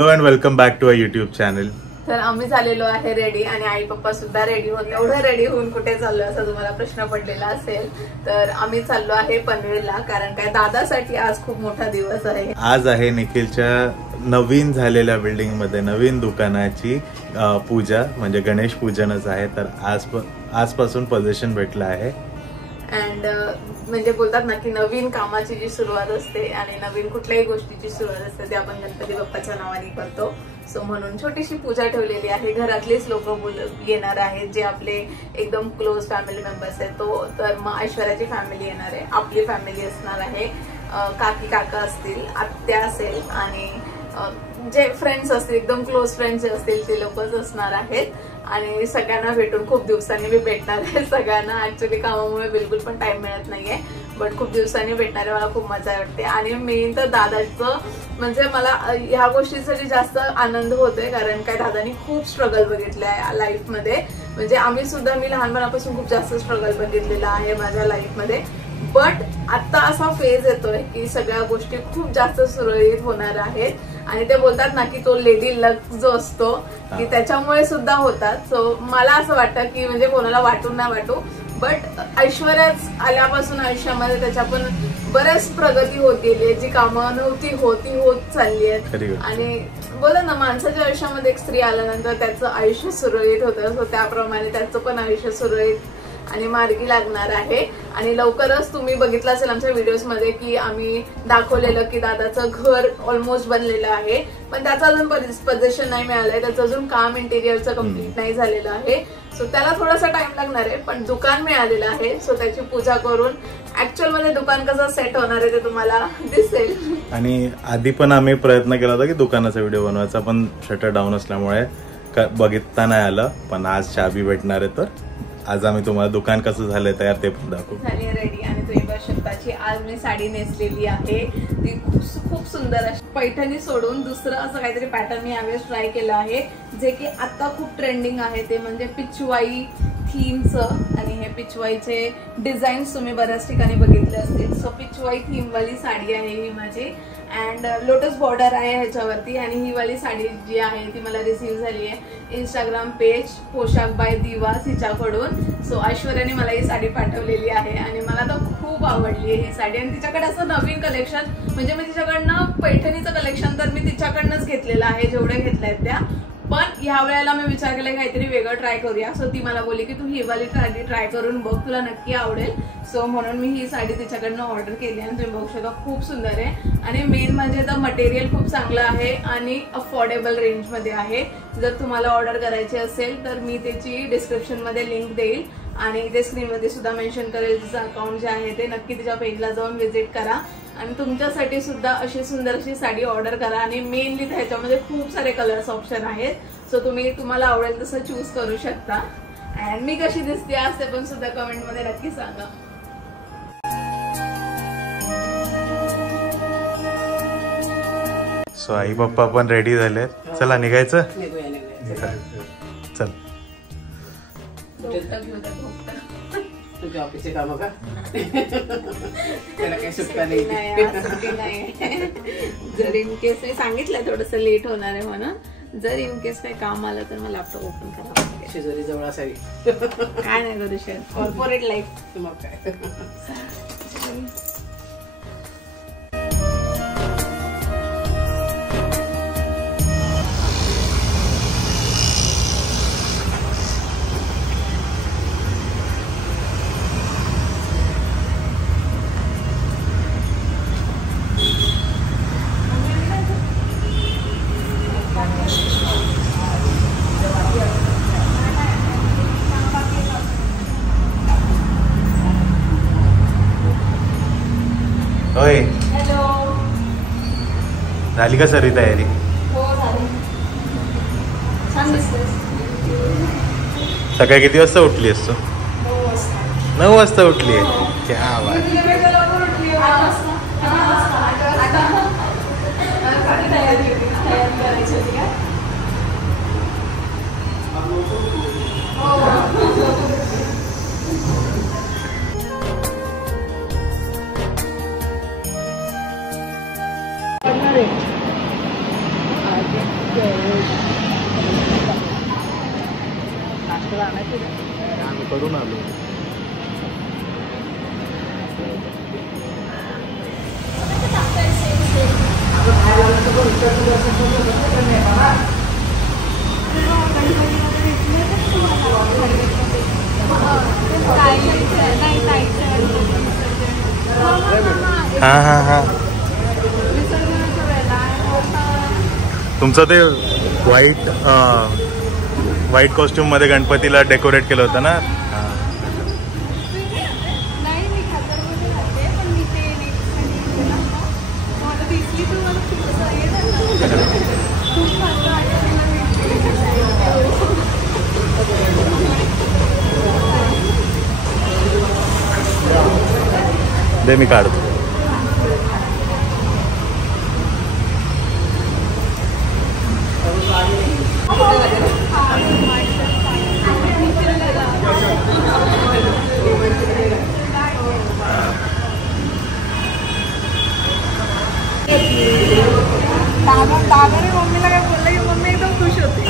Hello and welcome back to a YouTube channel. तर आम्ही झालेलो आहे रेडी आणि आई पप्पा सुद्धा रेडी होते. एवढं रेडी होऊन कुठे चाललो असा तुम्हाला प्रश्न पडलेला असेल. तर आम्ही चाललो आहे पनवेलला, कारण काय दादासाठी आज खूप मोठा दिवस आहे. आज आहे निखिलच्या नवीन झालेल्या बिल्डिंग मध्ये नवीन दुकानाची पूजा, म्हणजे गणेश पूजनच आहे. तर आजपासून पोझिशन भेटलं आहे. अँड म्हणजे बोलतात ना की नवीन कामाची जी सुरुवात असते आणि नवीन कुठल्याही गोष्टीची सुरुवात असते ती आपण गणपती बाप्पाच्या नावाने करतो. सो म्हणून छोटीशी पूजा ठेवलेली आहे. घरातलेच लोक येणार आहेत, जे आपले एकदम क्लोज फॅमिली मेंबर्स आहेत. तर मग ऐश्वर्याची फॅमिली येणार आहे, आपली फॅमिली असणार आहे, काकी काका असतील, आत्या असेल आणि जे फ्रेंड्स असतील, एकदम क्लोज फ्रेंड्स जे असतील ते लोकच असणार आहेत. आणि सगळ्यांना भेटून खूप दिवसांनी मी भेटणार आहे सगळ्यांना. ऍक्च्युली कामामुळे बिलकुल पण टाइम मिळत नाहीये, बट खूप दिवसांनी भेटणार आहे. मला खूप मजा वाटते. आणि मेन तर दादाचं, म्हणजे मला ह्या गोष्टीसाठी जास्त आनंद होतोय, कारण काय दादानी खूप स्ट्रगल बघितलंय लाईफ मध्ये. म्हणजे मी लहानपणापासून खूप जास्त स्ट्रगल बघितलेला आहे माझ्या लाईफ मध्ये. बट आता असा फेज येतोय की सगळ्या गोष्टी खूप जास्त सुरळीत होणार आहेत. आणि ते बोलतात ना की तो लेडी लक जो असतो की त्याच्यामुळे सुद्धा होतात. सो मला असं वाटतं की म्हणजे कोणाला वाटून ना वाटू, बट ऐश्वर्याच आल्यापासून आयुष्यामध्ये त्याच्या पण बरेच प्रगती होत गेली, जी कामं नव्हती होत चालली आहेत. आणि बोला ना, माणसाच्या आयुष्यामध्ये एक स्त्री आल्यानंतर त्याचं आयुष्य सुरळीत होतं. सो त्याप्रमाणे त्याचं पण आयुष्य सुरळीत आणि मार्गी लागणार आहे. आणि लवकरच तुम्ही बघितलं असेल आमच्या व्हिडिओज मध्ये की आम्ही दाखवलेलं की दादाचं घर ऑलमोस्ट बनलेलं आहे, पण त्याचं अजून पोझिशन नाही मिळालंय. त्याचं अजून काम इंटेरियरचं कम्प्लीट नाही झालेलं आहे. सो त्याला थोडासा टाइम लागणार आहे, पण दुकान मिळालेलं आहे. सो त्याची पूजा करून ऍक्च्युअल मध्ये दुकान कसं सेट होणार आहे ते तुम्हाला दिसेल. आणि आधी पण आम्ही प्रयत्न केला होता की दुकानाचा व्हिडिओ बनवायचा, पण शटर डाऊन असल्यामुळे बघितता नाही आलं. पण आज चाबी भेटणार आहे, तर आज आम्ही तुम्हाला दुकान कसं झालंय तयार ते पण दाखवू. झाली रेडी. आणि तुम्ही बघू शकता की आज मी साडी नेसलेली आहे. ती खूप सुंदर अशी पैठणी सोडून दुसरं असं काहीतरी पॅटर्न मी यावेळेस ट्राय केलं आहे, जे की आता खूप ट्रेंडिंग आहे. ते म्हणजे पिचवाई थीमचं. आणि हे पिचवाईचे डिझाईन्स तुम्ही बऱ्याच ठिकाणी बघितले असतील. सो पिचवाई थीम वाली साडी आहे ही माझी. अँड लोटस बॉर्डर आहे ह्याच्यावरती. आणि ही वाली साडी जी आहे ती मला रिसीव्ह झाली आहे इंस्टाग्राम पेज पोशाख बाय दिवास हिच्याकडून. सो ऐश्वर्याने मला ही साडी पाठवलेली आहे आणि मला तर खूप आवडली आहे ही साडी. आणि तिच्याकडे असं नवीन कलेक्शन, म्हणजे मी तिच्याकडनं पैठणीचं कलेक्शन तर मी तिच्याकडनंच घेतलेलं आहे, जेवढे घेतलंय त्या. पण ह्या वेळेला मी विचार केला काहीतरी वेगळं ट्राय करूया. सो ती मला बोलली की तू ही वाली साडी ट्राय करून बघ, तुला नक्की आवडेल. सो म्हणून मी ही साडी तिच्याकडनं ऑर्डर केली आणि तुम्ही बघू शकता खूप सुंदर आहे. आणि मेन म्हणजे तर मटेरियल खूप चांगलं आहे आणि अफोर्डेबल रेंज मध्ये आहे. जर तुम्हाला ऑर्डर करायची असेल तर मी त्याची डिस्क्रिप्शन मध्ये लिंक देईल आणि इथे स्क्रीन मध्ये सुद्धा मेन्शन करेल. तिचं अकाउंट जे आहे ते नक्की तिच्या पेजला जाऊन व्हिजिट करा आणि तुमच्यासाठी सुद्धा अशी सुंदर अशी साडी ऑर्डर करा. आणि मेनली ह्याच्यामध्ये खूप सारे कलर्स ऑप्शन आहेत. सो तुम्हाला आवडेल तसं चूज करू शकता. अँड मी कशी दिसते आज ते पण सुद्धा कमेंट मध्ये नक्की सांगा. सो आई पप्पा पण रेडी झाले. चला निघायचं. चल. तुझ्या ऑफिसचे काम का? त्याला काही सुट्टा नाही. जर इन केस मी सांगितलं थोडस लेट होणार आहे म्हणून, जर इन केस काही काम आलं तर मला लॅपटॉप ओपन करावं लागेल. शेजारी जवळ असावी. काय नाही करू शकत, कॉर्पोरेट लाईफ. मग काय. होय, हॅलो. झाली का सरी तयारी? हो झाली. छान दिसतेस. सकाळी किती वाजता उठली असतो? 9 वाजता उठली आहे. क्या बात. हा हा हा तुमचं ते व्हाईट कॉस्ट्युम मध्ये गणपतीला डेकोरेट केलं होतं ना. दे मी काढतो. दादाने मम्मीला काय बोललं की मम्मी एकदम खुश होती.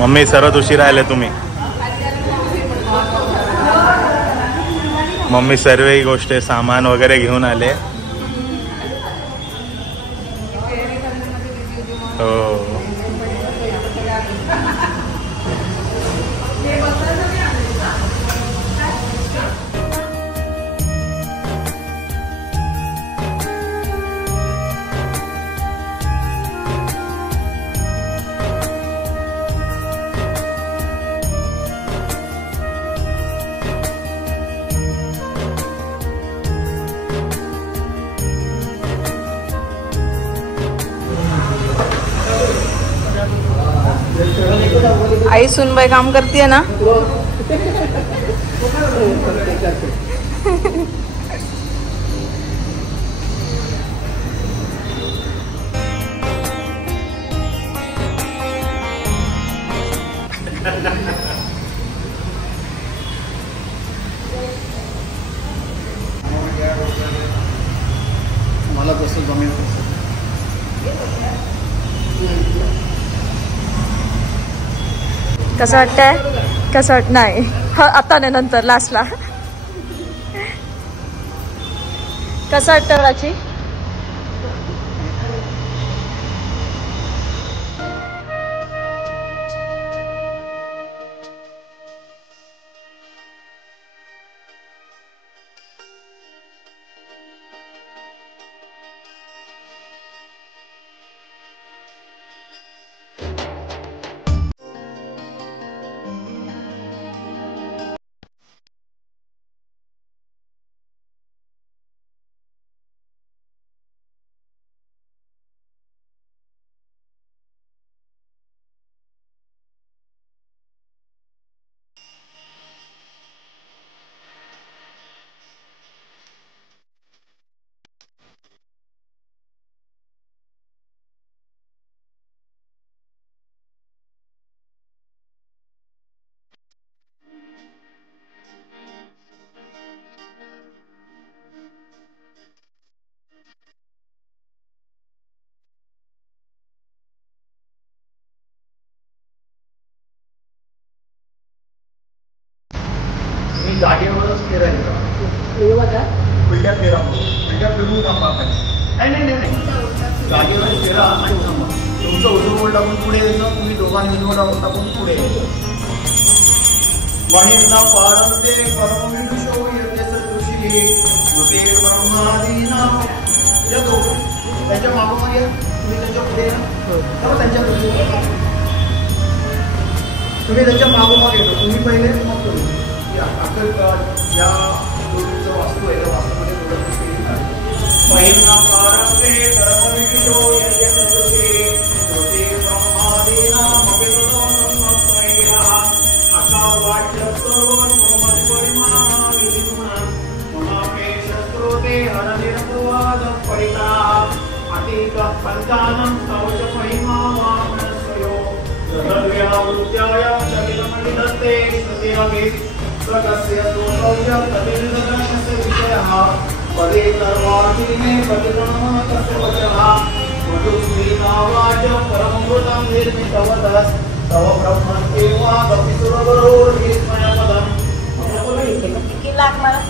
मम्मी सर्वात उशीर आले तुम्ही. मम्मी सर्व ही गोष्ट सामान वगैरे घेऊन आले. हो आई सुनबाई काम करते ना. मला तसं जमेल तसं. कसं वाटतंय? कसं वाटत नाही आता नाही नंतर लास्टला. कसं वाटतं प्राची? जागेवरच फिरायचं. उलट्या फिरा उलट्या फिरून थांबा. नाही जागेवर फिरा आणि थांबा. तुमचं उजवं बोट टाकून पुढे यायचं. तुम्ही दोघांनी उजवं टाकून पुढे यायचं. महेंद्र पारंते परमविदुषो यज्ञ सदृशी युते ब्रह्मादीना. त्यांच्या मागोमागे तुम्ही त्यांच्या पुढे या. त्यांच्या तुम्ही त्यांच्या मागोमागे येतो. तुम्ही पहिले मग तुम्ही या जोडीचं वास्तू आहे त्या वास्तूमध्ये महेंद्र पारंते परमविदुषो यज्ञ सदृशी युते ब्रह्मादीना पंचानं सौच महिमा वामनस्वयो वृत्याय चलितमणिदत्ते सतिरवे स्वकस्य सोतौय प्रतिनिधनस्य विषयः पदे सर्वार्थिने पतिगणः तस्य वचः वधुस्मितावाच परमभूतं निर्मितवतः तव ब्रह्मदेवा कपिसुरवरो हीस्मयपदम् किती लाख मला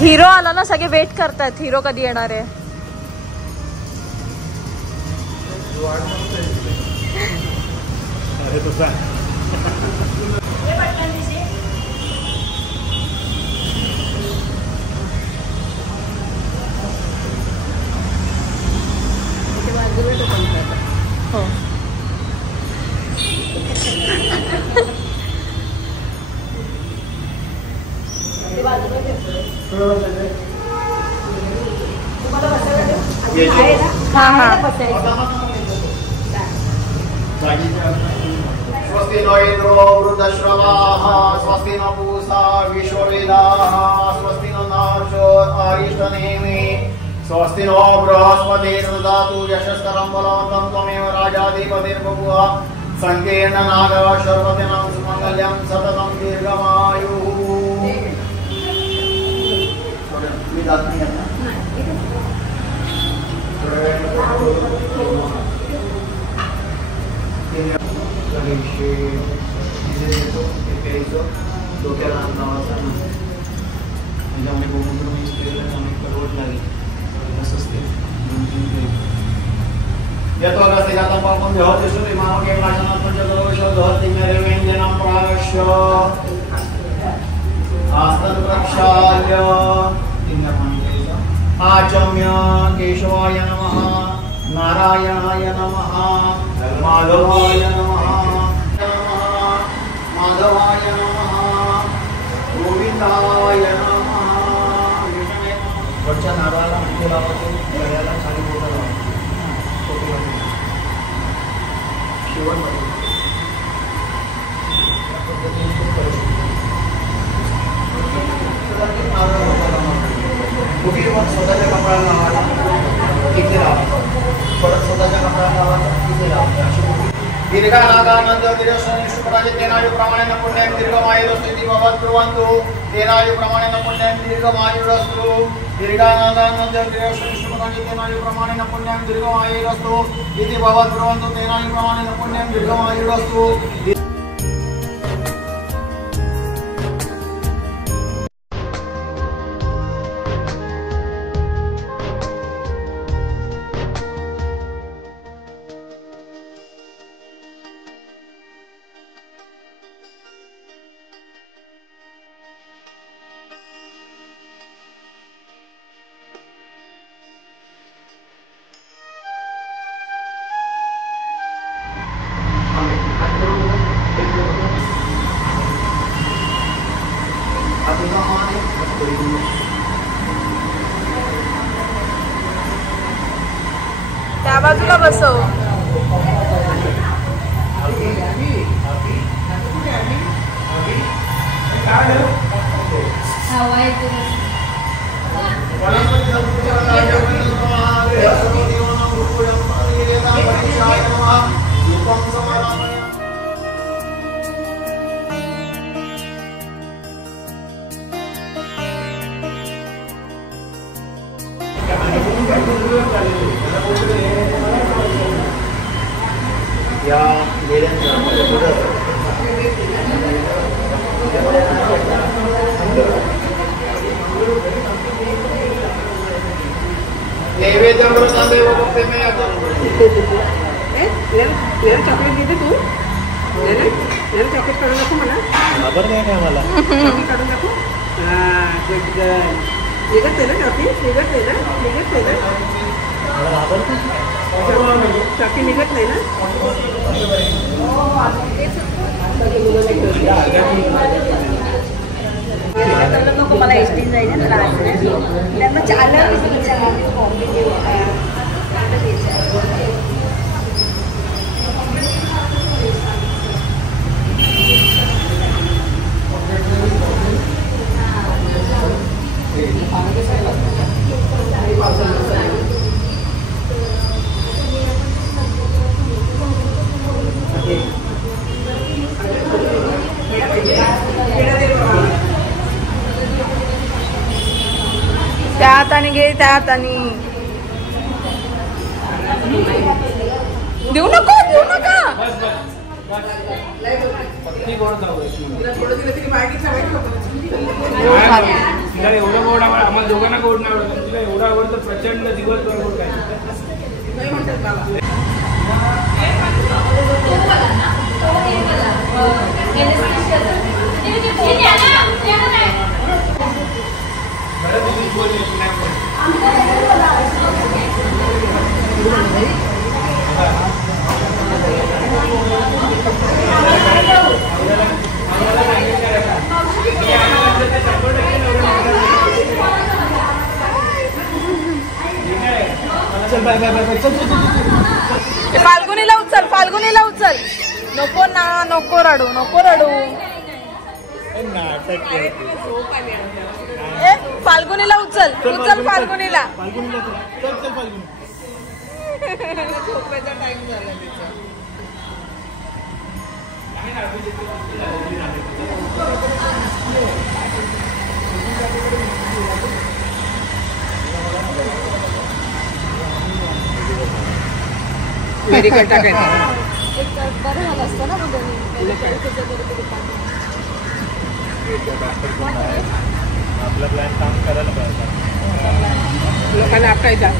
हिरो आला ना, सगळे वेट करतात हिरो कधी येणार आहे. हो हाँ हाँ. स्वस्ति नो इंद्रो वृद्धश्रवाः स्वस्ति नो पूषा विश्ववेदाः स्वस्ति नो नक्षत्रो अरिष्टनेमि स्वस्ति नो बृहस्पतिर्ददातु यशस्करं बलवन्तं त्वमेव राजाधिपतिर्बभूव संकीर्ण नाग शर्वतिनं सुमङ्गल्यं सततं दीर्घमायुः. डोक्याला नावाचा त्याच्यामध्ये गोमूत्र मिक्स केलेलं आणि कडवट लागेल असंच ते 2-3 यतो अगस्ते जातं पापं विहते श्रुति मानवके प्राशनात्मं चतुर्विशो धरति मेरे व्यञ्जनं प्रायश्य आस्तन प्रक्षाल्य आचम्य केशवाय नमः नारायणाय नमः माधवाय नमः माधवाय नमः गोविंदाय नमः. वरच्या नारळाला म्हणजे लावायचं, गळ्याला खाली बोटं लावायचं, शेवटमध्ये स्वतःच्या कपड्याला लावायला इथे लावायचं, परत स्वतःच्या कपड्याला लावायचं इथे लावायचं. दीर्घनागानंद दीर्घशुक्राजे तेनायुप्रमाणे न पुण्यं दीर्घमायुरस्तु इति भवद्ब्रुवन्तु तेनायुप्रमाणे न पुण्यं दीर्घमायुरस्तु. दीर्घनागानंद दीर्घशुक्राजे तेनायुप्रमाणे न पुण्यं दीर्घमायुरस्तु इति भवद्ब्रुवन्तु तेनायुप्रमाणे न पुण्यं दीर्घमायुरस्तु. त्या बाजूला बसव. या चॉकलेट देते तू चॉकलेट काढून दाखव मला. खबर नाही का मला. चॉकलेट काढून दाखव. निघते ना चॉकलेट निघते ना चॉकलेट निघत नाही ना. मला एसटी जायचं त्यांना चालत हाताने घे, त्या हाताने देऊ नको, देऊ नका. तिला एवढं गोड आवड, आम्हाला दोघांना गोड नाही आवडत, तिला एवढं आवडतं प्रचंड दिवसभर गोड काय. फाल्गुनीला उचल, फाल्गुनीला उचल. नको ना, नको रडू, नको रडू. फाल्गुनीला उचल, उचल फाल्गुनीला. झोपेचा टाइम झाला तिचा. मेडिकल टाकायचं. आपला प्लॅन काम करायला पाहिजे. लोकांना आपटायचा.